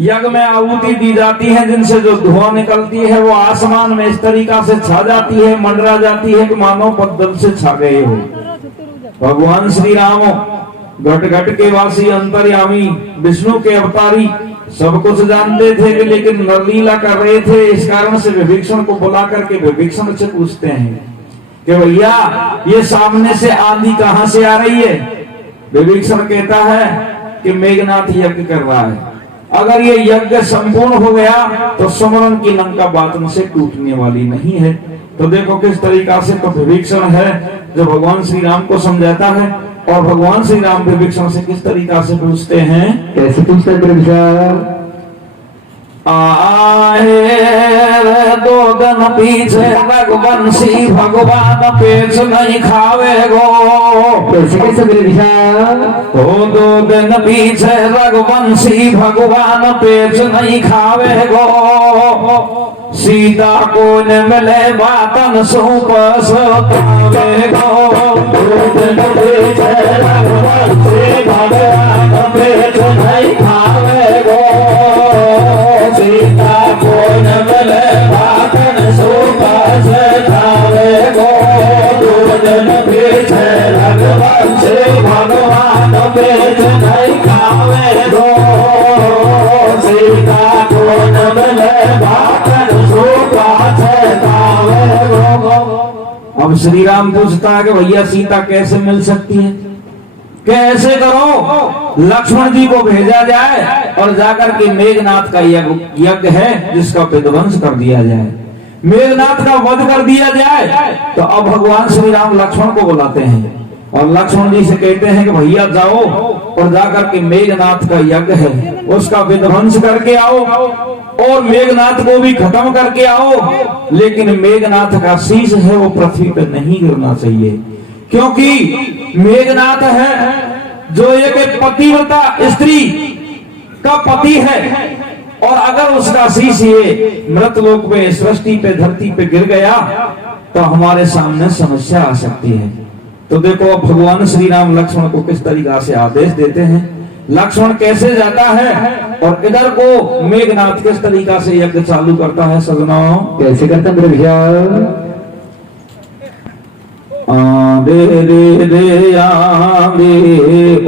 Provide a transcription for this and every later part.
यज्ञ में आहुति दी जाती है, जिनसे जो धुआं निकलती है वो आसमान में इस तरीका से छा जाती है, मंडरा जाती है कि मानो बदल से छा गए हो। भगवान श्री राम घट घट के वासी, अंतर्यामी, विष्णु के अवतारी, सब कुछ जानते थे कि लेकिन नरलीला कर रहे थे। इस कारण से विभीषण को बुला करके विभीषण से पूछते हैं कि भैया ये सामने से आंधी कहां से आ रही है। विभीषण कहता है कि मेघनाथ यज्ञ कर रहा है। अगर ये यज्ञ संपूर्ण हो गया तो सुमरन की लंका बातन से टूटने वाली नहीं है। तो देखो किस तरीका से तो विभीषण है जो भगवान श्री राम को समझाता है, और भगवान श्री राम विभीषण से किस तरीका से पूछते हैं, कैसे पूछते हैं विभीषण? आए दो दिन पीछे रघुवंशी भगवान पेच नहीं खावे गो। कैसे कैसे विभीषण? दो दिन पीछे रघुवंशी भगवान पेच नहीं खावे गो। सीता को न मिले बातन सूप सोतावे गो। दो दिन पीछे रघुवंशी भगवान पेच नहीं खावे गो। सीता को न मिले बातन सूप सोतावे गो। दो दिन पीछे रघुवंशी भगवान पेच नहीं खावे गो। सीता को न मिले बातन सूप सोतावे गो। अब श्री राम पूछता है कि भैया सीता कैसे मिल सकती है, कैसे करो? लक्ष्मण जी को भेजा जाए और जाकर के मेघनाथ का यज्ञ है जिसका विध्वंस कर दिया जाए, मेघनाथ का वध कर दिया जाए। तो अब भगवान श्री राम लक्ष्मण को बुलाते हैं और लक्ष्मण जी से कहते हैं कि भैया जाओ और जाकर के मेघनाथ का यज्ञ है उसका विध्वंस करके आओ और मेघनाथ को भी खत्म करके आओ। लेकिन मेघनाथ का शीश है वो पृथ्वी पर नहीं गिरना चाहिए, क्योंकि मेघनाथ है जो एक पतिव्रता स्त्री का पति है, और अगर उसका शीश ये मृत लोक पे, सृष्टि पे, धरती पे गिर गया तो हमारे सामने समस्या आ सकती है। तो देखो अब भगवान श्री राम लक्ष्मण को किस तरीका से आदेश देते हैं, लक्ष्मण कैसे जाता है और इधर को मेघनाथ किस तरीका से यज्ञ चालू करता है। सजनों कैसे करता मेरे भैया? आंधे रे रे आंधे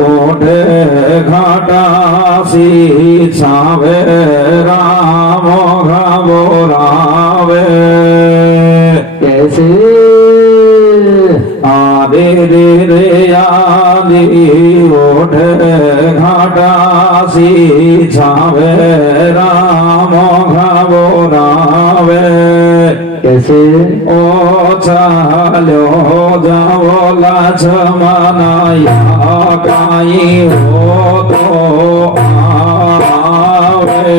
ओढ़े घाटा सी छावे राम घावो रावे। कैसे? आंधे रे रे आंधे ओढ़े घाटा सी छावे राम घावो रावे। कैसे? ओ चालो जाओ लक्ष्मणाया काई हो तो आवे।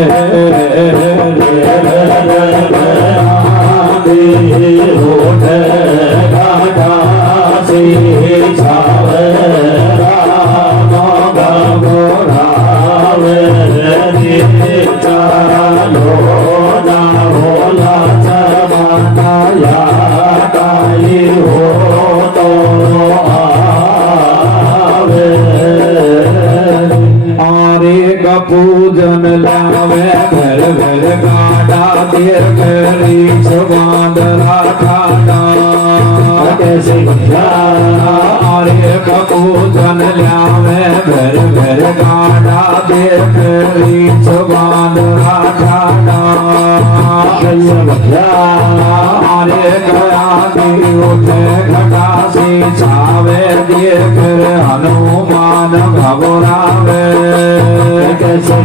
ओढ़े घाटा सी छावे राम घावो रावे। चालो जाओ लक्ष्मणाया काई हो तो आवे। आरे का पूजन लावे घर घर गाड़ा देर करी सुबाद राखाड़ा। कैसे? आरे का पूजन लावे घर घर गाड़ा देर करी सुबाद राखाड़ा। आरे गया की उठे घटा से छावे देख हनुमान घबरावे। कैसे?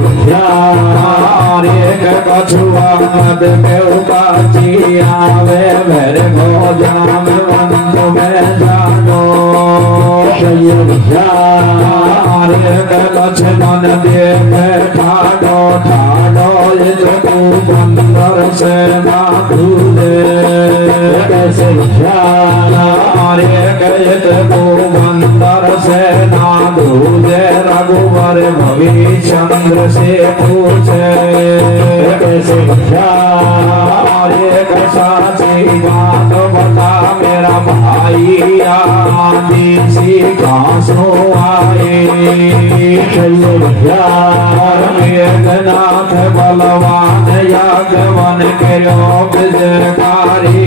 आरे कछुआ मद के उकाची आवे मेरे को जाम बंधु में जानो। आरे लक्ष्मण देख ठाडो ठाडो जो तू बंदर से माधु दे। कैसे? आरे गए तो बंदर से नाधु दे। रघुवर भविष्चंद्र से पूछे। कैसे? आरे साची बात बता मेरा भाई आई आदि सी घासों आए मेघनाथ बलवान यागवन करो विजयकारी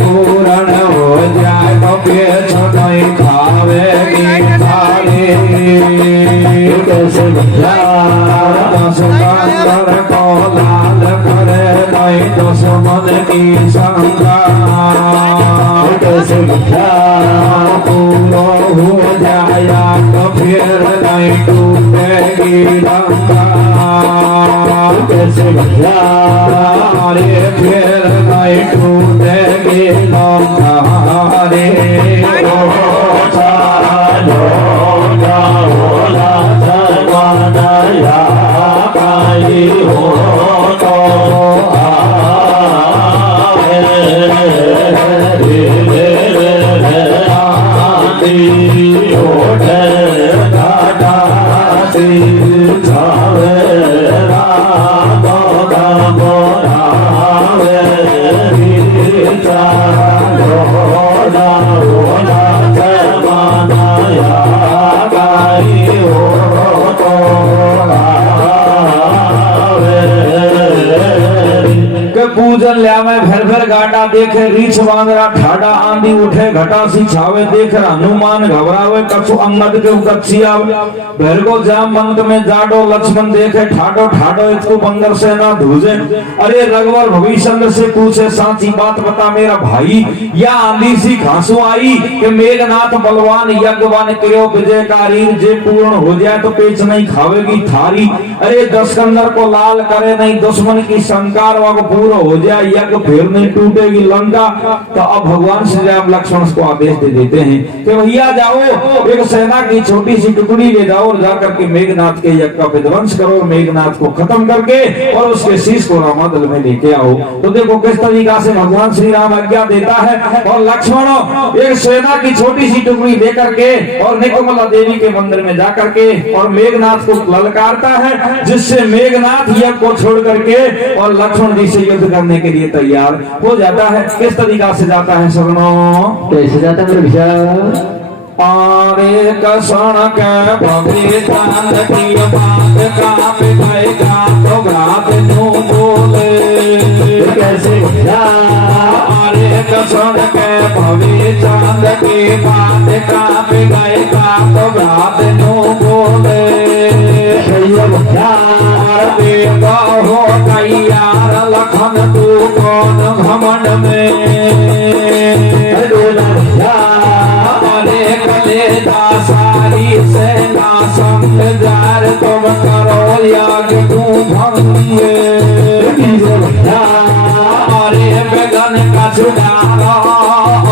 पूर्ण हो जाए तो पेछ नहीं खावेगी थाली दस कंदर को लाल करे नहीं दुश्मन की शंका पूरो हो जाया तो फिर नहीं टूटेगी लंका अरे फिर नहीं टूटेगी लंका रे पूजन ल्यावे भर भर गाटा देखे रीछ बांदरा ठाडा आंधी उठे घटा सी छावे देख हनुमान घबरावे कछु अंगद के कच्छी आवे भर को जाम मंत में जाडो लक्ष्मण देखे ठाडो ठाडो इसको बंदर से ना धूजे अरे रघुवर भविष्य से पूछे साची बात बता मेरा भाई या आंधी सी घासों आई कि मेघनाथ बलवान यज्ञवान करो विजयकारी जे पूर्ण हो जाए तो पेच नहीं खावेगी थारी अरे दशकंदर को लाल करे नहीं दुश्मन की शंकार को पूरा हो जाए यज्ञ फिर नहीं टूटेगी लंका तो अब भगवान श्री राम लक्ष्मण को आदेश दे देते हैं कि भैया जाओ एक सेना की छोटी सी टुकड़ी ले जाओ और जाकर के मेघनाथ के यज्ञ का विध्वंस करो और मेघनाथ को खत्म करके और उसके शीश को रामादल में लेके आओ। तो देखो किस तरीका से भगवान श्री राम आज्ञा देता है और लक्ष्मण एक सेना की छोटी सी टुकड़ी लेकर के और निकमला देवी के मंदिर में जाकर के और मेघनाथ को ललकारता है जिससे मेघनाथ यज्ञ को छोड़ करके और लक्ष्मण जी से युद्ध करने के लिए तैयार हो जाता है। किस तरीका से जाता है सुनो कैसे जाता है मेरे भैया आरे कसण के भविष्य की बात का पिघलेगा तो बात नो बोले कैसे भैया आरे कसण के भविष्य की बात का पिघलेगा तो बात नो बोले देवा हो तैयार लखन तू कौन घमंड में अरे कलेजा सारी सेना संग जार तुम करो याग तू भंग अरे बेगन का छुड़ाना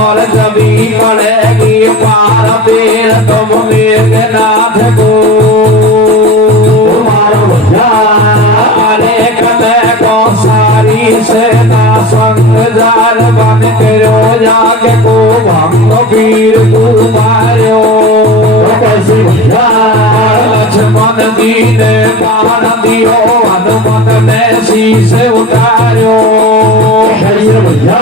और जबी पड़ेगी पार पेड़ तुम मेघनाथ को अरे कले को सारी सेना संग जार बन करो याग को भंग वीर को मारो कैसे भैया लक्ष्मण जी ने बाण दियो हनुमत ने शीश उतारो भैया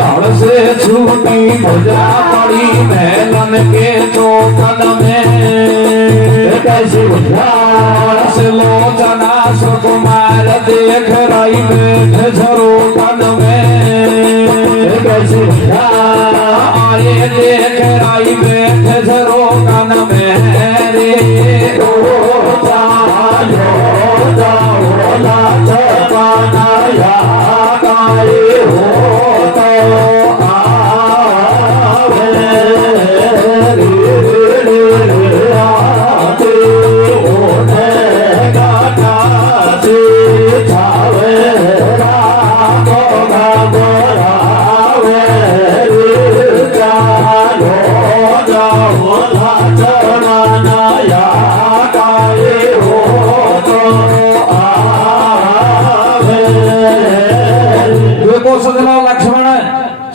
धड़ से छूटी भुजा पड़ी मेलन के चौकन में कैसे भैया लोचना सुकुमार देख रही बैठ झरोकन में कैसे भैया आए देख रही बैठ झरोकन में रे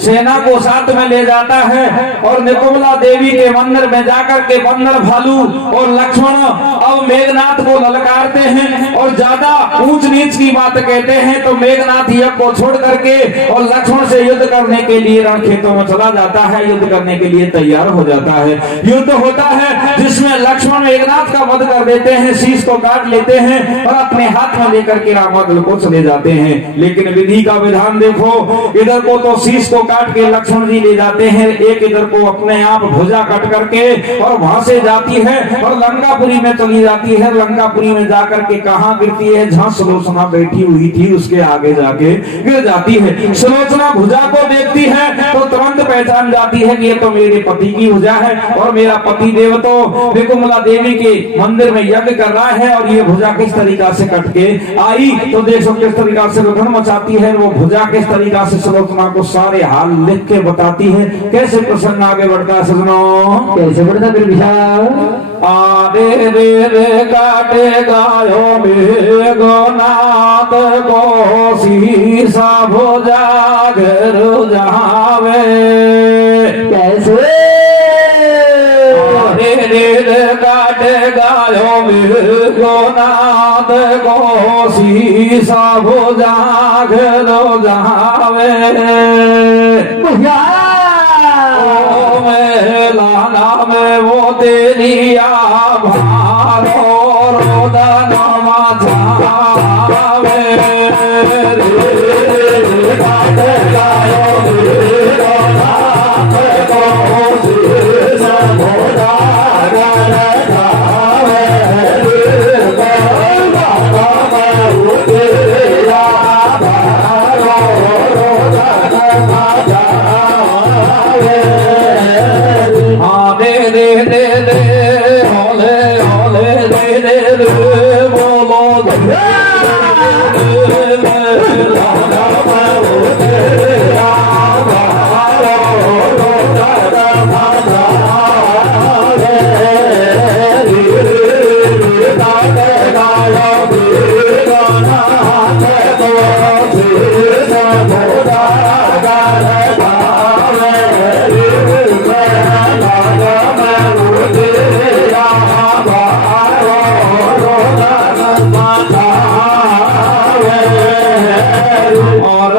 सेना को साथ में ले जाता है और निकोमला देवी के मंदिर में जाकर के बंदर भालू और लक्ष्मण अब मेघनाथ को ललकारते हैं और ज्यादा ऊंच नीच की बात कहते हैं, तो मेघनाथ यज्ञ को छोड़ करके और लक्ष्मण से युद्ध करने के लिए रण खेतों में चला जाता है, युद्ध करने के लिए तैयार हो जाता है। युद्ध होता है जिसमें लक्ष्मण मेघनाथ का वध कर देते हैं, शीश को काट लेते हैं और अपने हाथ में लेकर के रामागल को चले जाते हैं। लेकिन विधि का विधान देखो, इधर को तो शीश को काट के लक्ष्मण जी ले जाते हैं, एक इधर को अपने आप भुजा कट करके और वहां से जाती है और लंकापुरी में चली जाती है। लंकापुरी में जाकर के कहां गिरती है, जहां सुलोचना बैठी हुई थी उसके आगे जाके गिर जाती है। सुलोचना भुजा को देखती है तो तुरंत पहचान जाती है कि ये तो मेरे पति की भुजा है और मेरा पति देव तो विकुमला देवी के मंदिर में यज्ञ कर रहा है और ये भुजा किस तरीका से कट के आई। तो देखो किस तरीका से रुधन मचाती है, वो भुजा किस तरीका से सुलोचना को सारे हाल लिख के बताती है। कैसे प्रसंग आगे बढ़ता है सजनों, कैसे बढ़ता फिर विशाल। आरे रे रे काटे गायो मेघनाथ को शीसा भुजा घर जावे। कैसे आरे रे रे काटे गायो मेघनाथ को शीसा भुजा घर जावे। लाना में वो तेरी आभारो रोदन मचावे।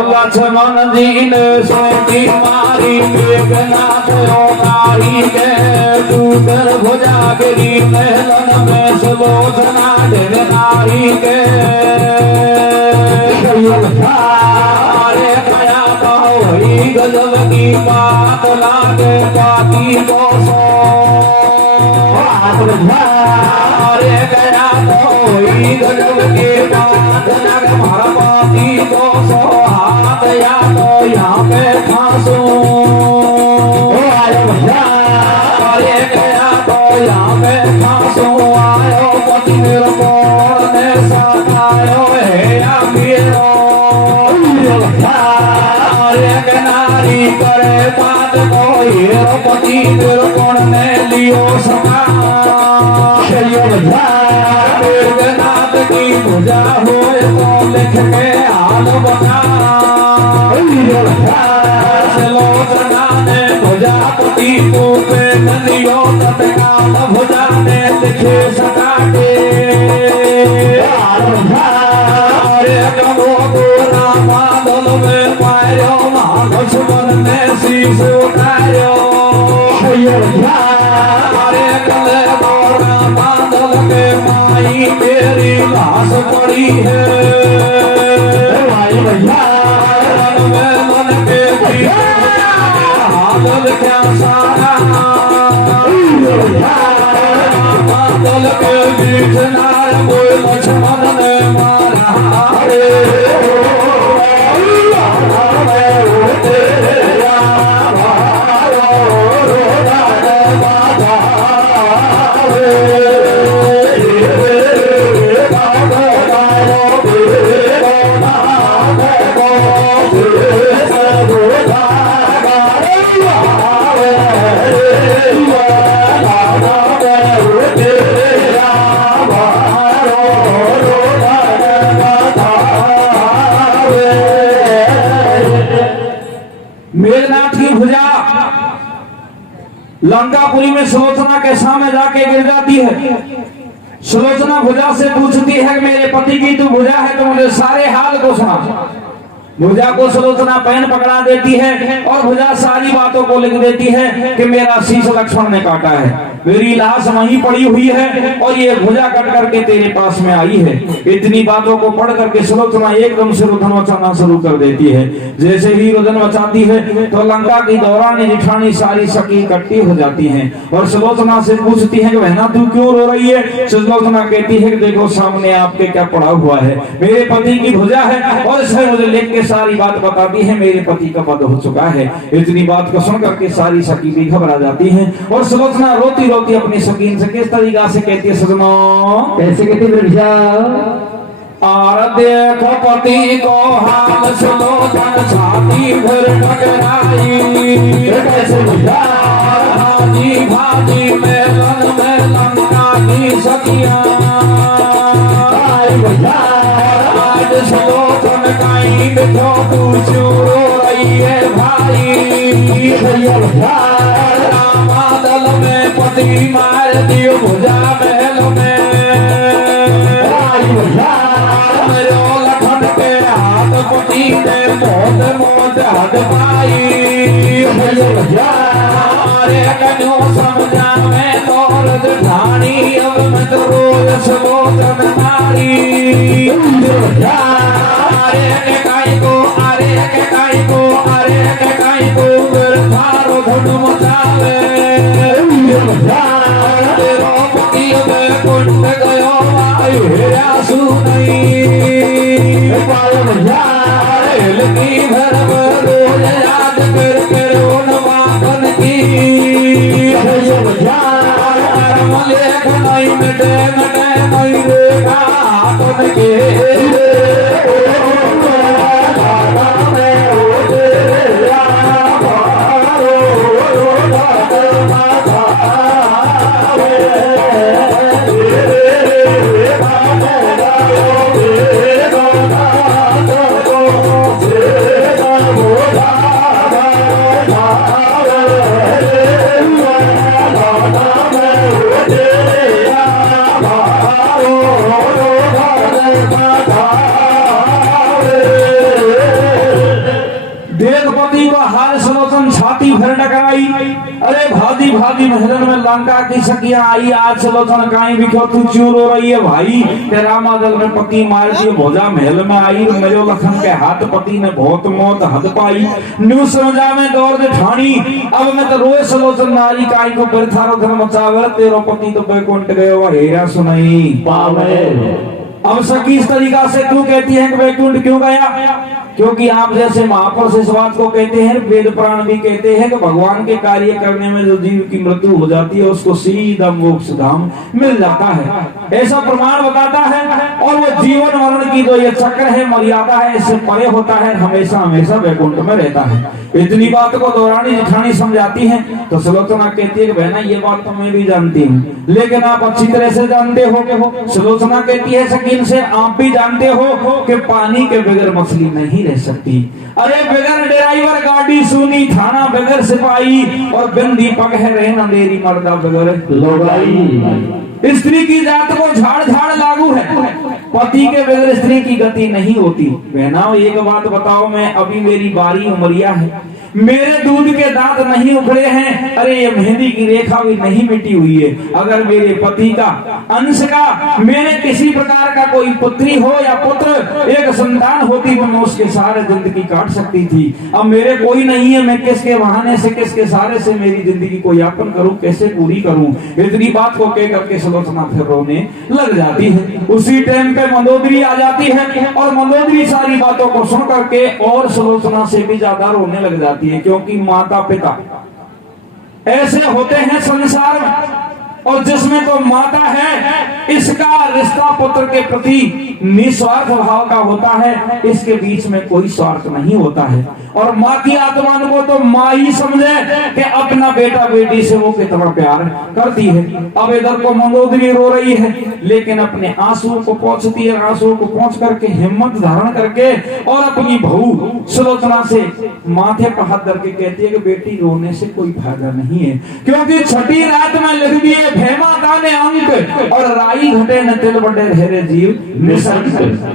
लक्ष्मण जी ने सोती मारी मेघनाथ ओकारी के टूकर भुजा गिरी महलन में सुलोचना नारी के। अरे कया वही गजब की बात लागे पाती को सो। अरे गया तो वही गजब की बात लागे हमारा पाती को सो। या तो यहाँ पे फांसू अरे गया तो यहाँ पे फांसू आयो पति मेरे कौन ने सतायो है अमीरो। अरे नारी करे बात को हीरो पति मेरे कौन ने लियो सका। मेघनाथ की भुजा हुए तो लिख के हाल बता। सुलोचना ने भुजा पति को पे लियो तत्काल भुजा ने लिखे सकाटे। अरे कबो गोरा बादल में पायो लक्ष्मण ने शीश उठायो। अरे कले गोरा बादल के माई मेरी लाश पड़ी है। मन के बादल क्या सारा बादल के बीच नार कोई लक्ष्मण ने मारा। मेघनाथ की भुजा लंकापुरी में सुलोचना के सामने जाके गिर जाती है। सुलोचना भुजा से पूछती है मेरे पति की तू भुजा है तो मुझे सारे हाल को सुना। भुजा को सुलोचना पेन पकड़ा देती है और भुजा सारी बातों को लिख देती है कि मेरा शीश लक्ष्मण ने काटा है, मेरी लाश वहीं पड़ी हुई है और ये भुजा कट करके तेरे पास में आई है। इतनी बातों को पढ़ करके सुलोचना एकदम से रुदन मचाना शुरू कर देती है। जैसे ही रुदन मचाती है तो लंका की दौरानी जिठानी सारी सखी इकट्ठी हो जाती हैं और सुलोचना से पूछती है कि बहना तू क्यों रो रही है। सुलोचना कहती है कि देखो सामने आपके क्या पड़ा हुआ है, मेरे पति की भुजा है और इसमें मुझे लिख के सारी बात बताती है मेरे पति का वध हो चुका है। इतनी बात को सुन करके सारी सखी भी घबरा जाती हैं और सुलोचना रोती रोती अपनी सकीन से किस तरीका से कहती है सजनों, कैसे कहती विभीषण? और देखो पति को हाल सुलोचन छाती भर टकराई, कैसे विभीषण? भाजी भाजी में लंका की सखियां आज सुलोचन काई देखो तू चूरो रही है भाई, रामादल में पति मार दियो भुजा महल में, मेरो लखन के हाथ पति ने मोद मोद हद पाई, अरे कन्यो समझा मैं तोर ढाणी अब मैं तो रोज सुलोचन नारी, अरे के काई को अरे के काई को अरे के काई को थारो धुन मचावे, तेरो पति में कुंड गयो आयु हेरा सुनई, लगी भरब रोज याद कर कर उन वाकन की, लेख नहीं मिटे मिटे नहीं रेखा हाथन के, छाती भर टकराई, अरे भादी भादी महलन में लंका की सखियां आई आज सुलोचन काई बिखो तू क्यों रो रही है भाई, ते रामादल में पति मार दियो भुजा महल में आई, मेरो लखन के हाथ पति ने बहुत मौत हद पाई, न्यू समझा में दौड़ दे ठाणी अब मैं तो रोए सुलोचन नारी काई को परथारो धन मचावर, तेरो पति तो बैकुंठ गयो हेरा सुनाई पावे। अब सखी इस तरीका से क्यों कहती है कि वैकुंठ क्यों गया, क्योंकि आप जैसे महापुरुष इस बात को कहते हैं, वेद पुराण भी कहते हैं कि भगवान के कार्य करने में जो जीव की मृत्यु हो जाती है उसको सीधा मोक्ष धाम मिल जाता है, ऐसा प्रमाण बताता है। और वो जीवन मरण की जो ये चक्र है मर्यादा है इससे परे होता है, हमेशा हमेशा वैकुंठ में रहता है। इतनी बात को दौरानी जिठानी समझाती है तो सुलोचना कहती है कि बहना ये बात तो मैं भी जानती हूँ लेकिन आप अच्छी तरह से जानते हो। सुलोचना कहती है सकीन से आप भी जानते हो कि पानी के बगैर मछली नहीं रह सकती, अरे बगैर ड्राइवर गाड़ी सुनी थाना बगैर सिपाही और बिन दीपक है रहना अंधेरी मर्दा बगैर लोगाई। स्त्री की जात को झाड़ झाड़ लागू है, पति के बगैर स्त्री की गति नहीं होती। बहना एक बात बताओ, मैं अभी मेरी बारी उमरिया है, मेरे दूध के दांत नहीं उखड़े हैं, अरे ये मेहंदी की रेखा भी नहीं मिटी हुई है, अगर मेरे पति का अंश का मेरे किसी प्रकार का कोई पुत्री हो या पुत्र एक संतान होती तो मैं उसके सारे जिंदगी काट सकती थी। अब मेरे कोई नहीं है, मैं किसके बहाने से किसके सारे से मेरी जिंदगी को यापन करूं, कैसे पूरी करूं। इतनी बात को कह करके सुलोचना फिर रोने लग जाती है। उसी टाइम पे मंदोदरी आ जाती है और मंदोदरी सारी बातों को सुन करके और सुलोचना से भी ज्यादा रोने लग जाती है, क्योंकि माता पिता ऐसे होते हैं संसार में, और जिसमें तो माता है इसका रिश्ता पुत्र के प्रति निस्वार्थ भाव का होता है, इसके बीच में कोई स्वार्थ नहीं होता है। और माँ की आत्मा को तो माँ ही समझे कि अपना बेटा बेटी से वो कितना प्यार करती है। अब इधर को मंदोदरी रो रही है लेकिन अपने आंसुओं को पोंछती है, आंसुओं को पोंछ करके हिम्मत धारण करके और अपनी बहू सुलोचना से माथे पर हाथ धर के कहती है कि बेटी रोने से कोई फायदा नहीं है, क्योंकि छठी रात में लिख दिए भेमा गाने अंक और राई घटे न तिल बड़े रहे जीव निसंग।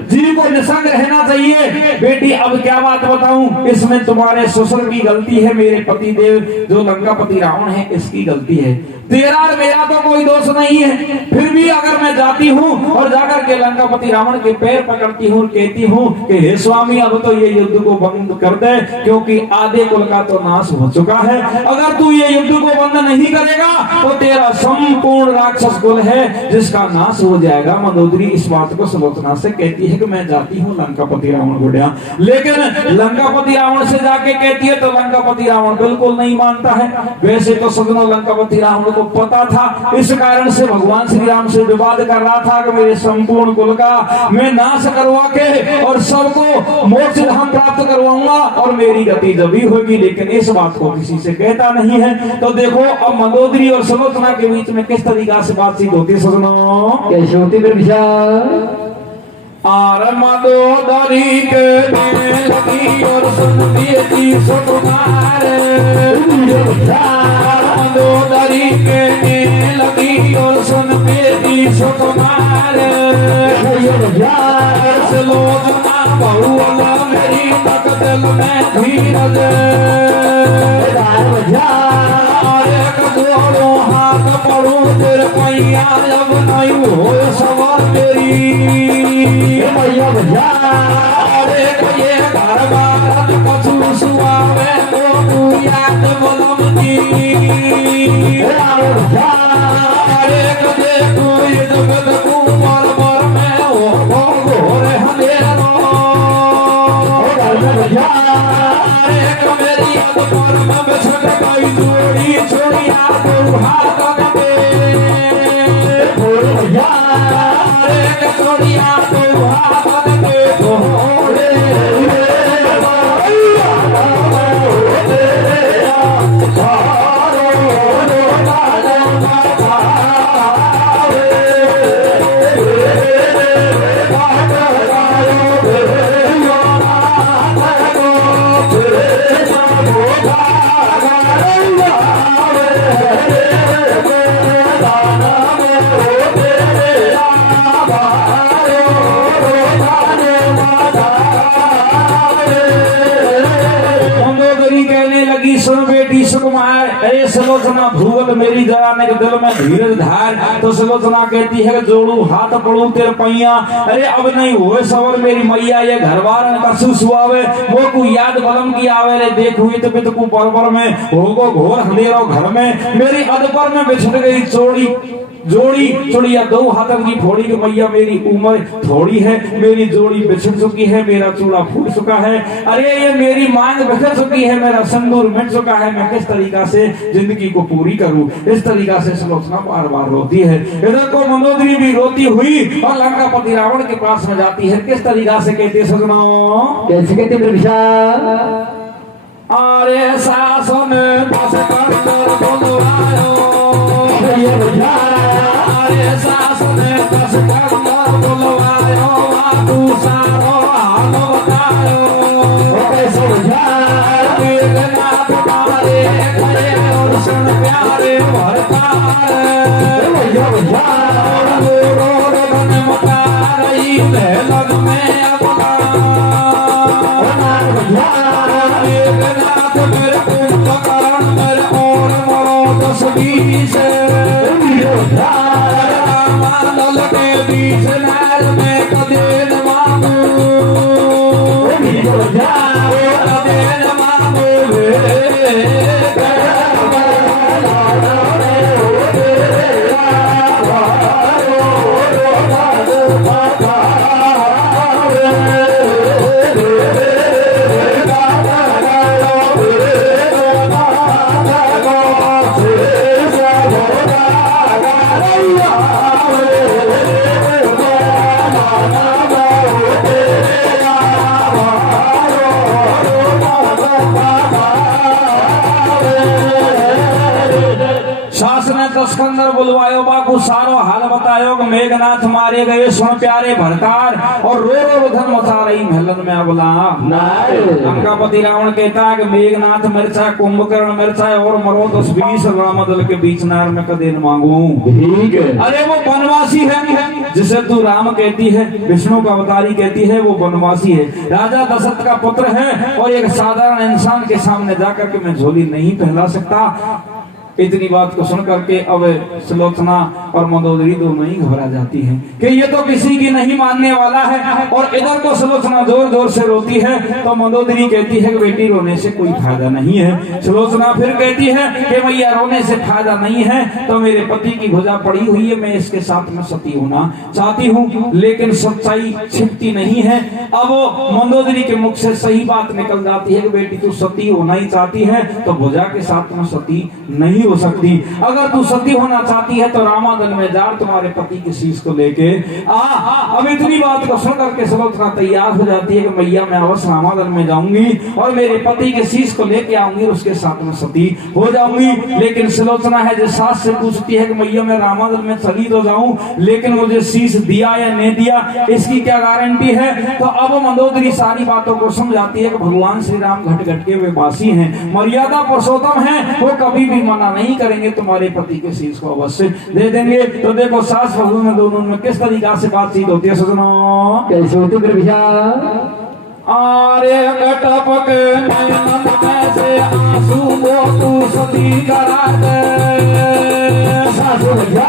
जीव को निसंग रहना चाहिए। बेटी अब क्या बात बताऊं, इसमें तुम्हारे ससुर की गलती है, मेरे पति देव जो लंकापति रावण है इसकी गलती है। तेरा और मेरा तो कोई दोष नहीं है, फिर भी अगर मैं जाती हूँ और जाकर के लंकापति रावण के पैर पकड़ती हूँ, कहती हूँ कि हे स्वामी अब तो ये युद्ध को बंद कर दे, क्योंकि आधे कुल का तो नाश हो चुका है। अगर तू ये युद्ध को बंद नहीं करेगा तो तेरा संपूर्ण राक्षस कुल है जिसका नाश हो जाएगा। मंदोदरी इस बात को सुलोचना से कहती है कि मैं जाती हूँ लंकापति रावण को डा, लेकिन लंकापति रावण से जाके कहती है तो लंकापति रावण बिल्कुल नहीं मानता है। वैसे तो सदनों लंकापति रावण को पता था, इस कारण से भगवान श्री राम से विवाद कर रहा था कि मेरे संपूर्ण कुल का मैं नाश करवा के और सबको मोक्ष धाम प्राप्त करवाऊंगा और मेरी गति जब भी होगी, लेकिन इस बात को किसी से कहता नहीं है। तो देखो अब मंदोदरी और सुलोचना के बीच में किस तरीका से बातचीत होती है सजनों। कैसे होती फिर विशाल? आर मंदोदरी के दिल लगी और सुनती थी सुकुमार। मंदोदरी के दिल लगी और सुनती थी सुकुमार। सुलोचना बहुला मेरी तक दिल में धीरज। जोड़ो हाथ पड़ो तेरे पैया जब नहीं हो सवार तेरी। अरे ये घर बार कछु सुआवे तो तू याद बलम की। अरे कजे तू जगत कुमार पर में हो घोर हमेरो। अरे कमेरी याद पर में बिछड़ गई जोड़ी छोड़िया तो हाथ लगे। अरे छोड़िया तो हाथ लगे सुकुमार। अरे सुलोचना भूगल मेरी जराने के दिल में धीरज धार। तो सुलोचना कहती है कि जोड़ू हाथ पड़ू तेरे पैया। अरे अब नहीं हुए सवर मेरी मैया ये घरवार कछु सुआवे वो को याद बलम की आवे रे देख हुई तो पित को परवर में होगो घोर अंधेरो घर में मेरी अदपर में बिछड़ गई जोड़ी चुड़िया दो हाथों की फोड़ी की मैया मेरी उम्र थोड़ी है, मेरी जोड़ी बिछड़ चुकी है, मेरा चूड़ा फूट चुका है। अरे ये मेरी मांग बिखर चुकी है, मेरा संदूर मिट चुका है, मैं किस तरीका से जिंदगी को पूरी करूं। इस तरीका से सुलोचना बार बार रोती है। इधर को मंदोदरी भी रोती हुई और लंकापति रावण के पास में जाती है। किस तरीका से कहते सजनों, कैसे कहते विशाल? अरे सासन दस कर बोलवायो। अरे सासन दस कर बोलवायो तू सारो हाल बतायो। कैसे विशाल? नाथ मारे गए और सुन प्यारे भरतार। रोड बन मका रही लग में अपना। नाथ मेरे कुंभकर्ण मेरे और मरो दस बीस। मानल के बीच नाल में कदेन मांगू। कदेन मांगू मेघनाथ मारे गए सुन प्यारे भरतार, और रो रो रुधन मचा रही महलन में अबला। लंकापति रावण कहता है कि मेघनाथ मिर्चा कुंभकर्ण मिर्चा और मरो 10-20 राम दल के बीच नार में कदे न मांगू। अरे वो वनवासी है जिसे तू राम कहती है, विष्णु का अवतारी कहती है, वो वनवासी है, राजा दशरथ का पुत्र है, और एक साधारण इंसान के सामने जाकर के मैं झोली नहीं पहला सकता। इतनी बात को सुन करके अब सुलोचना और मंदोदरी दोनों ही घबरा जाती हैं कि ये तो किसी की नहीं मानने वाला है। और इधर को सुलोचना जोर जोर से रोती है, तो मंदोदरी कहती है कि बेटी रोने से कोई फायदा नहीं है। सुलोचना फिर कहती है कि भैया रोने से फायदा नहीं है, तो मेरे पति की भुजा पड़ी हुई है, मैं इसके साथ में सती होना चाहती हूँ, लेकिन सच्चाई छिपती नहीं है। अब मंदोदरी के मुख से सही बात निकल जाती है कि बेटी तू सती होना ही चाहती है तो भुजा के साथ में सती नहीं हो सकती। अगर तू सती होना चाहती है तो रामादल में जा, तुम्हारे पति की शीश को लेके आ। अब इतनी बात को सुन करके सुलोचना तैयार हो जाती है कि मैया मैं अवश्य रामादल में जाऊंगी और मेरे पति के शीश को लेके आऊंगी, उसके साथ में सती हो जाऊंगी। लेकिन सुलोचना है जो सास से पूछती है कि मैया मैं रामादल में चली तो जाऊं, लेकिन मुझे शीश दिया या नहीं दिया इसकी क्या गारंटी है। तो अब मंदोदरी सारी बातों को समझाती है कि भगवान श्री राम घट घट के वे वासी हैं, मर्यादा पुरुषोत्तम है, वो कभी भी मना नहीं करेंगे, तुम्हारे पति के शीश को अवश्य दे देंगे। तो देखो सास बहू में दोनों में किस तरीका से बातचीत होती है सजनों। कैसे होती फिर आरे कटपक नयन में से आंसू वो तू सती करा दे, सासू भैया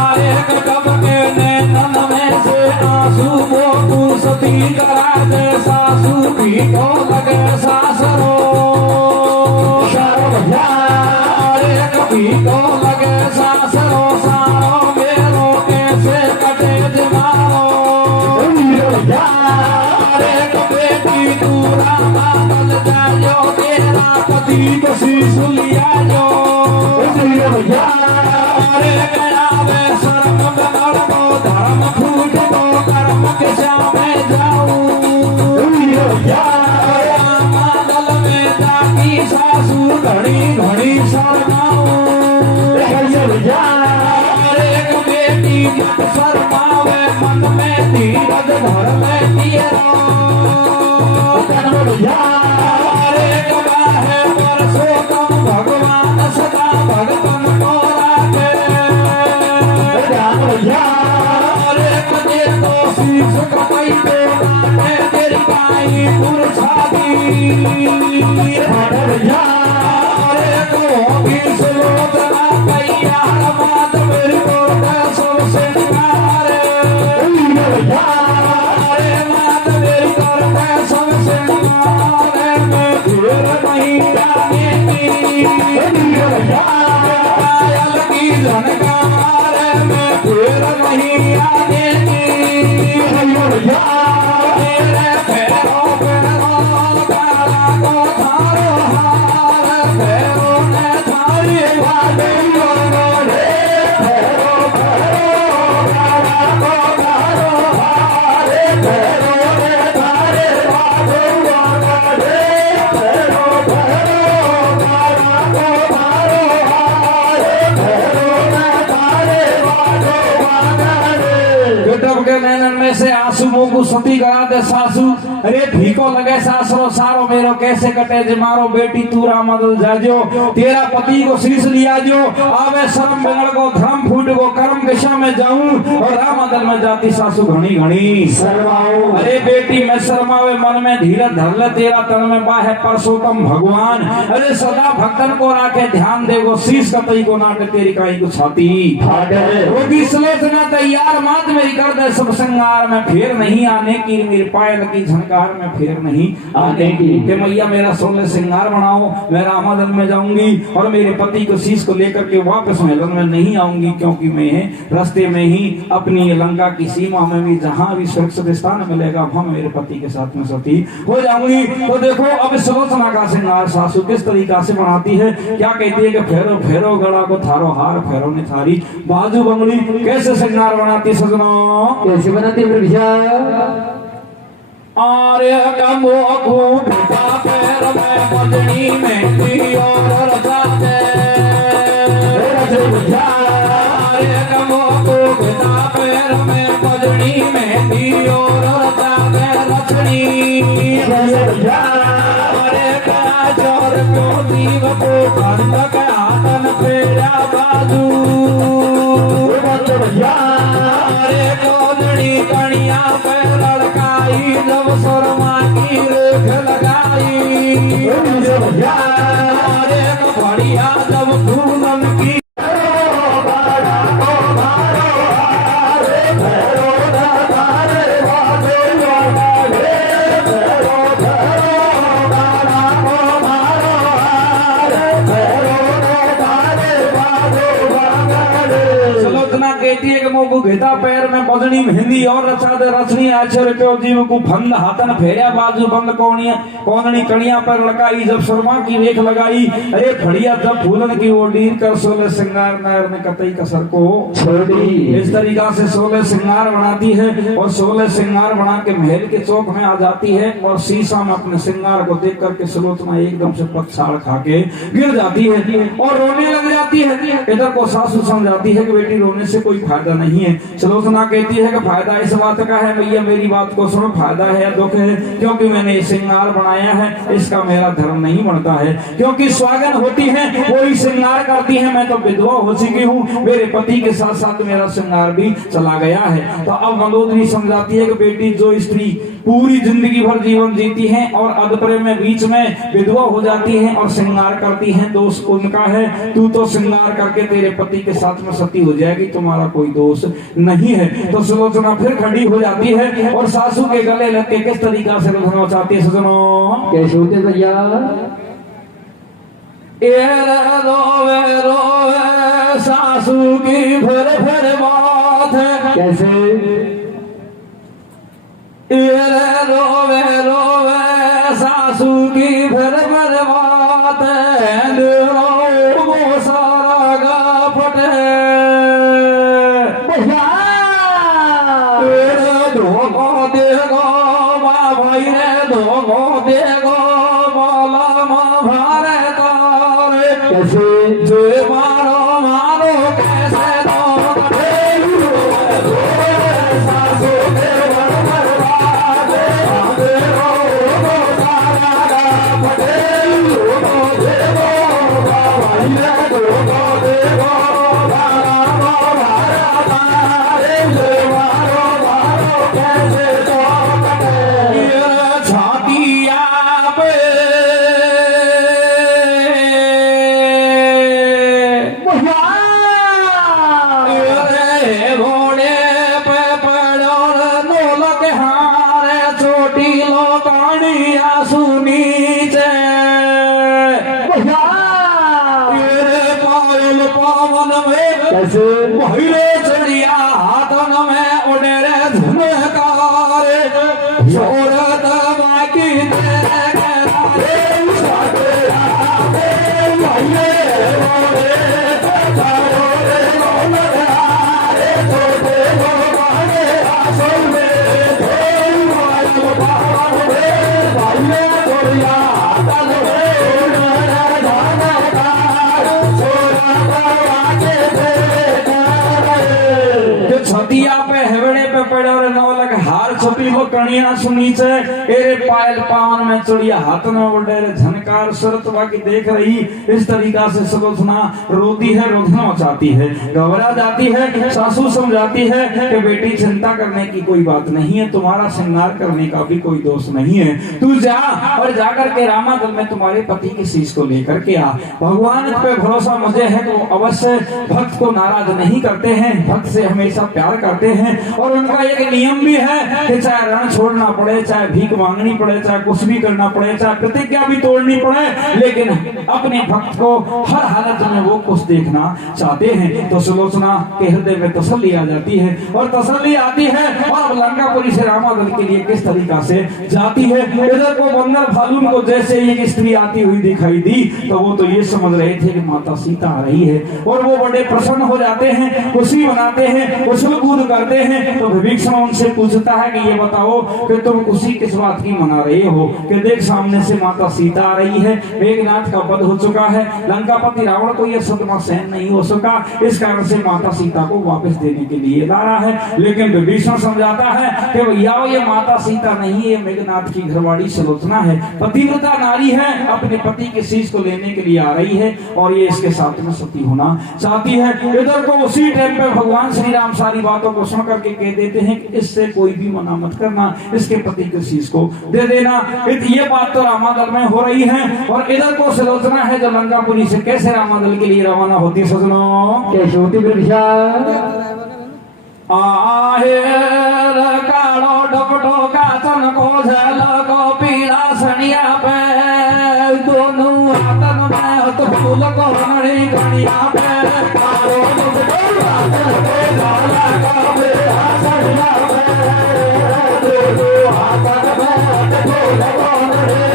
आरे कटपक नयन में से आंसू वो तू सती करा दे, सासू भी तो लगे सासरो भैया कभी तो लगे सासरो सारो मेरो कैसे कटे जमारो। अरे बेटी तू रामादल जायो, तेरा पति को शीश लिया जो। अरे गया वे शर्म बगड़ को धर्म फूट को कर्म के सामने जाऊं। रामादल में जाती सासू घड़ी घड़ी शर्माऊं। एक बेटी मत शर्मावे मन में धीरज धर में दियरो। एक है पुरुषोत्तम भगवान सदा भगतन को राखे। एक दे तो शीश कटाई पे मैं तेरी काई पुरछादी। सुलोचना तैयार मात मेरी कोटा सबसे निकारे। अरे मात मेरी कोटा सबसे निकारे, मैं फिर नहीं जानेगी। आयल की झनकार मैं फिर नहीं आनेगी। मेरे पैरों पैरों तारा को थारो हार, पैरों ने थारी वाले से आंसू मोकू सती करा दे सासू। अरे भीको लगे सासरो सारो मेरो कैसे कटे जे मारो, बेटी तू रामादल जाजो, तेरा पति को शीश लिया जो। आवे शर्म बिगड़ को धर्म फूट को कर्म दिशा में जाऊं, और रामादल में जाती सासू घनी घनी शर्माओ। अरे बेटी मैं शर्मावे मन में धीरज धर ले, तेरा तन में बा है पुरुषोत्तम भगवान। अरे सदा भक्तन को राखे ध्यान देगो, शीश कतई को नाटे तेरी काई को छाती। रोगी सुलोचना तैयार मात मेरी कर दे सब संगार में फिर नहीं आने की, मेरे पायल की झनकार में फिर नहीं आने की। कि मैया मेरा 16 श्रृंगार बनाओ, मैं रामादल में जाऊंगी और मेरे पति को शीश को लेकर के वापस महल में नहीं आऊंगी, क्योंकि मैं रास्ते में ही अपनी लंका की सीमा में भी जहां भी सुरक्षित स्थान मिलेगा वहां मेरे पति के साथ में सती हो जाऊंगी। तो देखो अब सुलोचना का श्रृंगार सासू किस तरीका से बनाती है, क्या कहती है कि फेरो फेरो गला को थारो हार, फेरो ने थारी बाजू बंगड़ी। कैसे श्रृंगार बनाती सजनों, कैसे बनाती भैया। आर्य कमो घूमता पैर में बदनी में और रसाते। आर्य कमो घूमता पैर लक्ष्मी अरे कया चोर को जीव को कंद कया तन फेरा बाजू अरे कोदड़ी कणिया पे लड़काई जब सुरमा की रेख लगाई अरे बढ़िया जब फूलन की कहती है कि मोगु घेता पैर में बजनी मेहंदी और रचा दे रचनी आचर क्यों जीव को भंग हाथन फेरिया बाजू बंद कोणिया कोननी कणिया पर लड़काई जब सुरमा की रेख लगाई अरे फड़िया जब फूलन की ओडीर कर सोले श्रृंगार नायर ने कतई कसर को छोड़ी इस तरीका से सोले श्रृंगार बनाती है और सोले श्रृंगार बना के महल के चौक में आ जाती है और शीशा में अपने श्रृंगार को देख करके सुलोचना एकदम से पछाड़ खा के गिर जाती है और रोने लग जाती है। इधर को सासू समझाती है कि बेटी रोने से कोई फायदा नहीं है। सुलोचना कहती है कि फायदा इस बात का है भैया मेरी बात को सुनो, फायदा है दुख है क्योंकि मैंने श्रृंगार बनाया है, इसका मेरा धर्म नहीं बनता है क्योंकि स्वागन होती है वही श्रृंगार करती है। मैं तो विधवा हो चुकी हूँ, मेरे पति के साथ साथ मेरा श्रृंगार भी चला गया है। तो अब मंदोदरी समझाती है कि बेटी जो स्त्री पूरी जिंदगी भर जीवन जीती है और अधप्रे में बीच में विधवा हो जाती है और श्रृंगार करती है दोष उनका है, तू तो श्रृंगार करके तेरे पति के साथ में सती हो जाएगी, तुम्हारा कोई दोष नहीं है। तो सुलोचना फिर खड़ी हो जाती है और सासू के गले लग के किस तरीका से रुधना चाहती है सुनो कैसे होते भैया रोवे रोवे सासू की भर भर बात है कैसे रोवे रोवे सासू की भर भर बात है सारा गा फटे धोखो देगो भाई रे धोखो देगो बोला माँ भारे तारे कैसे जो मारो मारो कैसे महिरे चढ़िया हाथन में उड़े झुमकार शोरत बाकी छतिया पे हेवड़े पे पड़े और नौलक हार छपी हो कणिया सुनी छे एरे पायल पावन में चढ़िया हाथ में उड़े झनकार सुरत बाकी देख रही। इस तरीका से सुलोचना रोती है, रोधना मचाती है, घबरा जाती है। सासू समझाती है कि बेटी चिंता करने की कोई बात नहीं है, तुम्हारा श्रृंगार करने का भी कोई दोष नहीं है, तू जा और जाकर के रामागढ़ में तुम्हारे पति की शीश को लेकर के आ। भगवान पे भरोसा मुझे है तो अवश्य भक्त को नाराज नहीं करते हैं, भक्त से हमेशा प्यार करते हैं। और उनका एक नियम भी है कि चाहे रण छोड़ना पड़े, चाहे भीख मांगनी पड़े, चाहे कुछ भी करना पड़े, चाहे प्रतिज्ञा भी तोड़नी पड़े, लेकिन अपने भक्त को हर हालत में वो कुछ देखना चाहते हैं। तो सुलोचना के हृदय में तसल्ली आ जाती है और तसल्ली आती है और अब लंकापुरी से रामागढ़ के लिए किस तरीका से जाती है। इधर को बंदर भालू को जैसे एक स्त्री आती हुई दिखाई दी तो वो तो ये समझ रहे थे कि माता सीता आ रही है और वो बड़े प्रसन्न हो जाते हैं, खुशी मनाते हैं, उछल कूद युद्ध करते हैं तो विभीषण उनसे पूछता है कि ये बताओ कि तुम खुशी किस बात की मना रहे हो कि देख सामने से माता सीता आ रही है, मेघनाथ का वध हो चुका है, लंकापति रावण को यह सदमा सहन नहीं हो सका, इस कारण से माता सीता को वापस देने के लिए लाया है। लेकिन विभीषण समझाता है कि भैया ये माता सीता नहीं है, मेघनाथ की घरवाड़ी सुलोचना है, पतिव्रता नारी है, अपने पति के शीश को लेने के लिए आ रही है और ये इसके साथ में सती होना चाहती है। इधर को उसी टाइम पे भगवान श्री राम सारी बातों को सुन करके कह देते हैं कि इससे कोई भी मना मत करना, इसके पति के शीश को दे देना। ये बात तो रामादल में हो रही है और इधर को सुलोचना है जो लंकापुरी से कैसे रामादल के लिए रवाना होती सजनों, कैसे होती फिर विशाल आहेर कालो डपटो का चनको झलको पीला सनिया पे दोनों हाथन में तो फूल को नड़ी गणिया पे कालो डपटो का चनको झलको पीला सनिया पे दोनों हाथन में तो फूल को नड़ी गणिया पे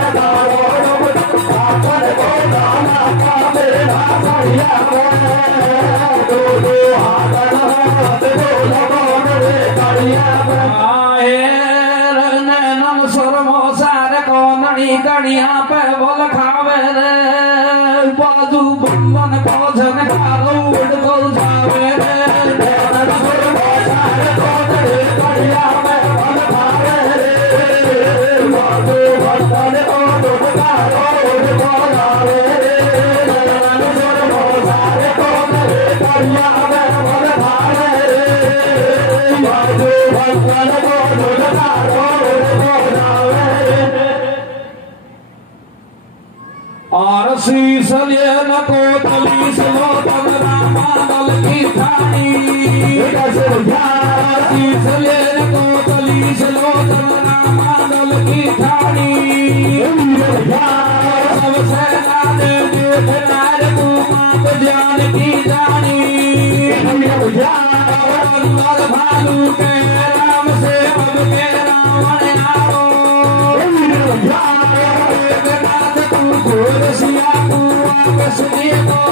कालो डपटो का चनको झलको पीला सनिया पे गणिया पे बोल खावे रे बाजू बंधन को झनकारो उड़ को जावे रे गणिया पे बोल खावे रे बाजू बंधन को झनकारो उड़ को जावे रे गणिया पे बोल खावे रे बाजू बंधन को झनकारो उड़ को जावे रे। और शीश लिए न को तली सुलोचन रामादल की ठानी, शीश लिए न को तली सुलोचन रामादल की ठानी, सब सेना दे नार तू मात जान की जानी, अंदर भालू के राम से अब के रावण आओ, सिया वापस देखो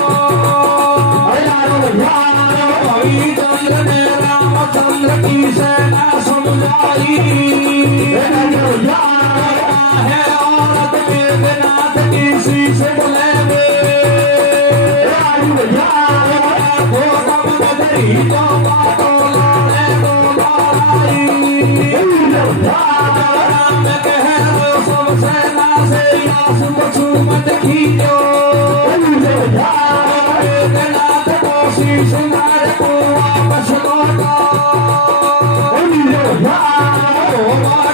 चंद्र ने रामचंद्र की सेना समझाई है औरत मेघनाथ की शीश ले तो बातों लाने तो लड़ाई राम कह सब सेना से आंसू मत खींचो मेघनाथ को शीश मार को वापस लौटा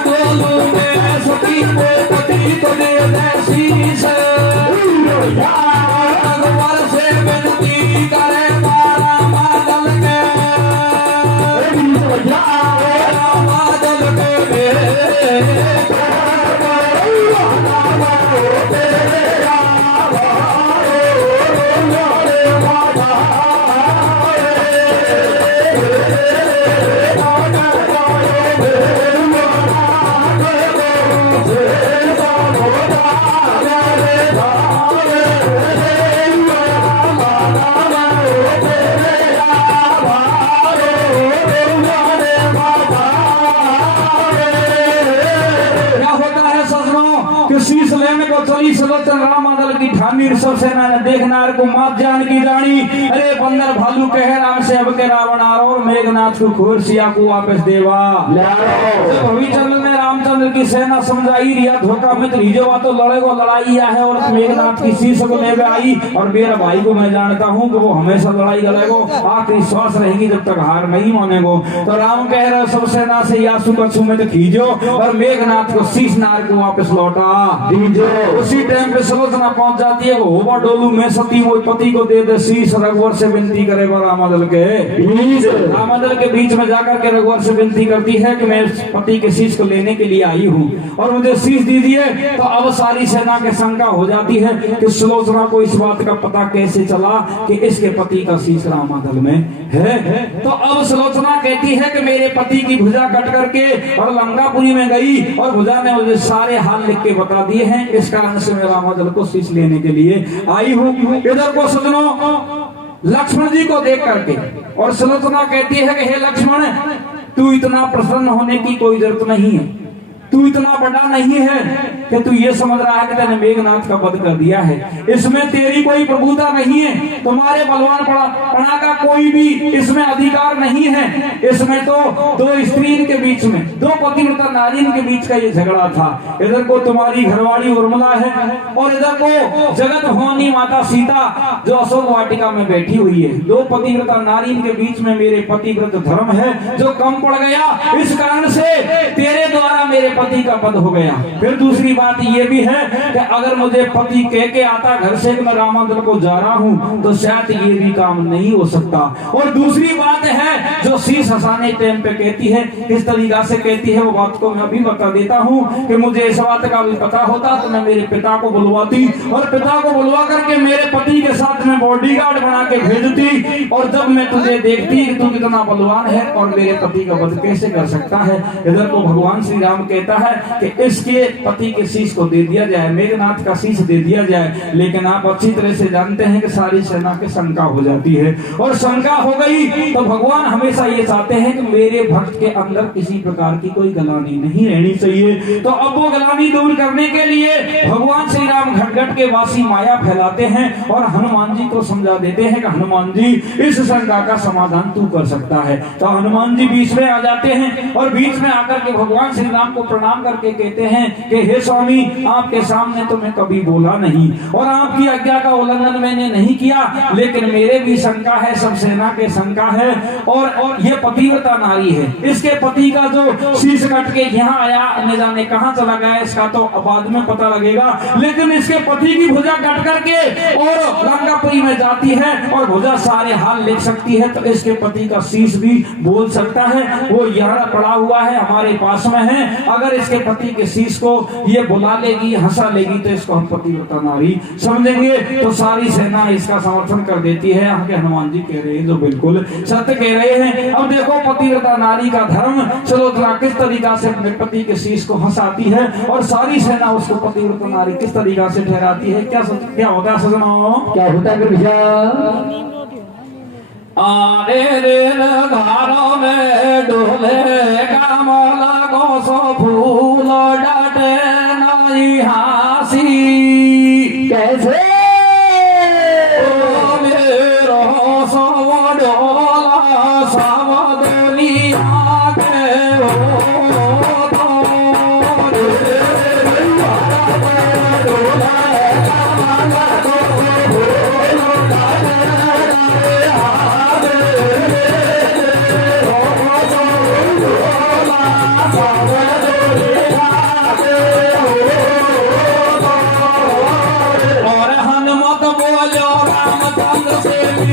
डोलू में सती को पति को दे दे शीश अकबर से विनती करे रामादल के रामादल के शीश लेने को चली सुलोचन रामादल की ठानी, ऋषभ सेना ने देखनार को मात जान की रानी, अरे बंदर भालू कह राम से अब के रावण आरो और मेघनाथ को खोर सिया को वापस देवा भविचंद्र ने रामचंद्र की सेना समझाई रिया धोखा मित्र हिजोवा तो लड़ेगो लड़ाई है और मेघनाथ की शीश को लेवे आई और मेरा भाई को मैं जानता हूँ कि वो हमेशा लड़ाई लड़ेगो, आखिरी श्वास रहेगी जब तक हार नहीं मानेगो। तो राम कह रहे सब सेना से यासु कछु में तो खींचो और मेघनाथ को शीश नार को वापस लौटा दीजो। उसी टाइम पे सुलोचना पहुंच जाती है, होवा डोलू में सती वो पति को दे दे शीश, रघुवर से विनती करे रामादल के बीच में जाकर के रघुवर से विनती करती है कि मैं पति के शीश को लेने के लिए आई हूँ और मुझे शीश दीजिए। तो अब सारी सेना के शंका हो जाती है कि सुलोचना को इस बात का पता कैसे चला कि इसके पति का शीश रामादल में है। तो अब सुलोचना कहती है कि मेरे पति की भुजा कट करके और लंकापुरी में गई और भुजा ने मुझे सारे हाल लिख के बता दिए हैं, इस कारण से मैं रामादल को शीश लेने के लिए आई हूँ। इधर को सजनों लक्ष्मण जी को देख करके और सुलोचना कहती है कि हे लक्ष्मण, तू इतना प्रसन्न होने की कोई जरूरत नहीं है, तू इतना बड़ा नहीं है कि तू ये समझ रहा है कि तेने मेघनाथ का वध कर दिया है। इसमें तेरी कोई प्रभुता नहीं है, तुम्हारे बलवान पड़ा का कोई भी इसमें अधिकार नहीं है। इसमें तो दो स्त्री के बीच में, दो पतिव्रता नारी के बीच का ये झगड़ा था। इधर को तुम्हारी घरवाली उर्मिला है और इधर को जगत भवानी माता सीता जो अशोक वाटिका में बैठी हुई है। दो पतिव्रता नारी के बीच में मेरे पतिव्रत धर्म है जो कम पड़ गया, इस कारण से तेरे द्वारा मेरे पति का वध हो गया। फिर दूसरी बात ये भी है कि अगर मुझे पति कह के आता घर से मैं रामांचल को जा रहा हूँ तो शायद ये भी काम नहीं हो सकता। और दूसरी बात है जो शीश हंसाने टाइम पे कहती है, किस तरीका से कहती है वो बात को मैं अभी बता देता हूँ कि मुझे इस बात का भी पता होता तो मैं मेरे पिता को बुलवाती और पिता को बुलवा करके मेरे पति के साथ में बॉडीगार्ड बना के भेजती और जब मैं तुझे देखती कि तू कितना बलवान है और मेरे पति का वध कैसे कर सकता है। इधर को भगवान श्री राम कहता है कि इसके पति के शीश को दे दिया जाए, मेघनाथ का शीश दे दिया जाए। लेकिन आप अच्छी तरह से जानते हैं कि सारी सेना की शंका हो जाती है और शंका हो गई तो भगवान हमेशा ये चाहते हैं कि मेरे भक्त के अंदर किसी प्रकार की कोई गलानी नहीं रहनी चाहिए। तो अब वो गलानी दूर करने के लिए भगवान श्री राम घट के वासी माया फैलाते हैं और हनुमान जी को समझा देते हैं कि हनुमान जी इस शंका का समाधान तू कर सकता है। तो हनुमान जी बीच में आ जाते हैं और बीच में आकर के भगवान श्री राम को प्रणाम करके कहते हैं कि हे स्वामी, आपके सामने तो मैं कभी बोला नहीं और आपकी आज्ञा का उल्लंघन मैंने नहीं किया, लेकिन मेरे भी शंका है, सब सेना के शंका है और ये पतिव्रता नारी है, इसके पति का जो शीश कट के यहाँ आया न जाने कहाँ चला गया, इसका तो बाद में पता लगेगा। लेकिन इसके पति की भुजा कट करके और लंकापुरी में जाती है और भुजा सारे हाल लिख सकती है, तो इसके पति का शीश भी बोल सकता है। वो यहाँ पड़ा हुआ है, हमारे पास में है। अगर इसके पति के शीश को ये बुला लेगी, हंसा लेगी, तो इसको हम पतिव्रता नारी समझेंगे। तो सारी सेना इसका समर्थन कर देती है। आगे हनुमान जी कह रहे हैं जो बिल्कुल सत्य कह रहे हैं। अब देखो पतिव्रता नारी का धर्म सुलोचना किस तरीका से अपने पति के शीश को हंसाती है और सारी सेना उसको पतिव्रता नारी किस तरीका से ठहराती है। क्या होता है सजनाओ, क्या होता है भैया? आरे रे घरों में डोले कमल को सो फूल डाटे नई हासी कैसे मेरो सो डोला सब दुनिया के हो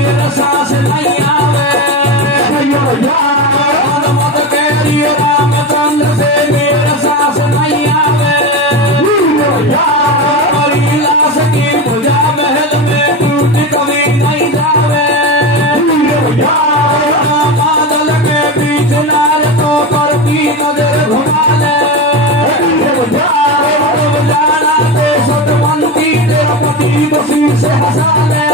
तो सास नहीं आवे हनुमत कहती रामचंद्र से मेरा सास नहीं आवे बड़ी लाश की भुजा महल में टूट कभी नहीं जावे बादल के बीच नार तो करती नजर घुमा ले जाना दे सतवंती तेरा पति बसी से हंसा ले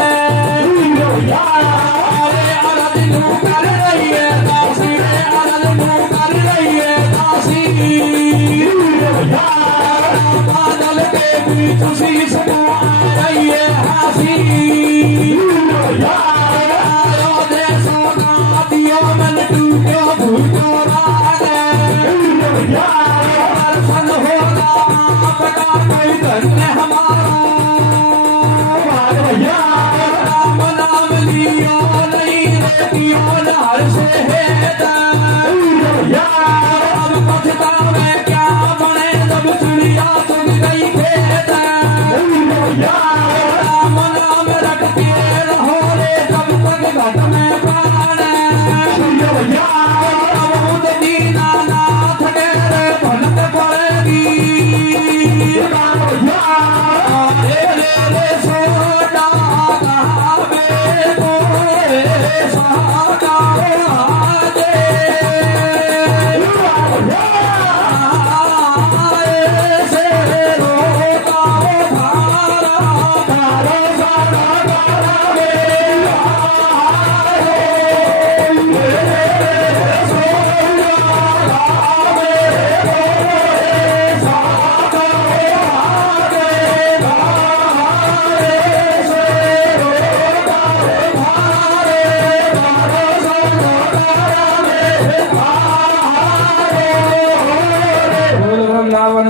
कर रही है दासी, कर रही है दासी बादल के बीच शीश को आ रही है हंसी देशों का दियो मन टूटो भूतो रागे दर्शन होगा आपका कोई धन्य हमारा राम नाम लियो नहीं हर से अब पछतावे क्या बने जब चिड़िया चुग गई खेत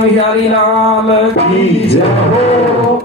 बिहारी लाल की जय हो।